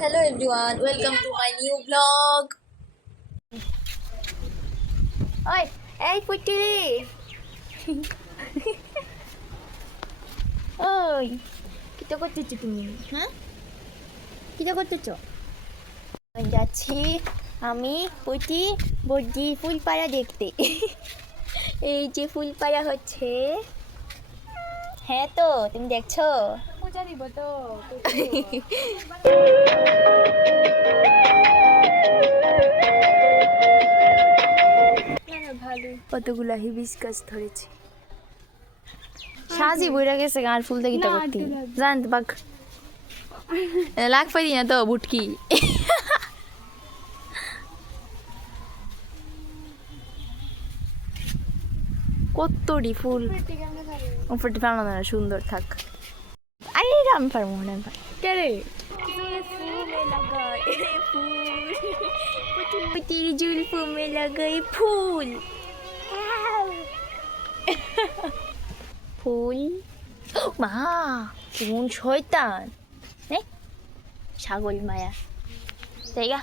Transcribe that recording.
Hello everyone, welcome to my new vlog. Oi, এই পুটলি। ওই কিটা করতেছো তুমি? হ্যাঁ, কিটা করতেছো? যাচ্ছি আমি পুটি বড়ি ফুলপাড়া দেখতে। এই যে ফুলপাড়া হচ্ছে, হ্যাঁ তো তুমি দেখছো? পূজা দিব তো। কতগুলা হিবিস্কাস ধরেছি। সাজি বইরা গেছে আর ফুল দেখি তা করতে জানতে পাক লাগ পাই না তো বুটকি। কতটি ফুল উপরটি পাবো না, সুন্দর থাক। আরে আমি পারবো না কে রে तेरी जुल्फों में लगे फूल ফুল মা কোন শয়তান ছাগল মায়া তাই গা।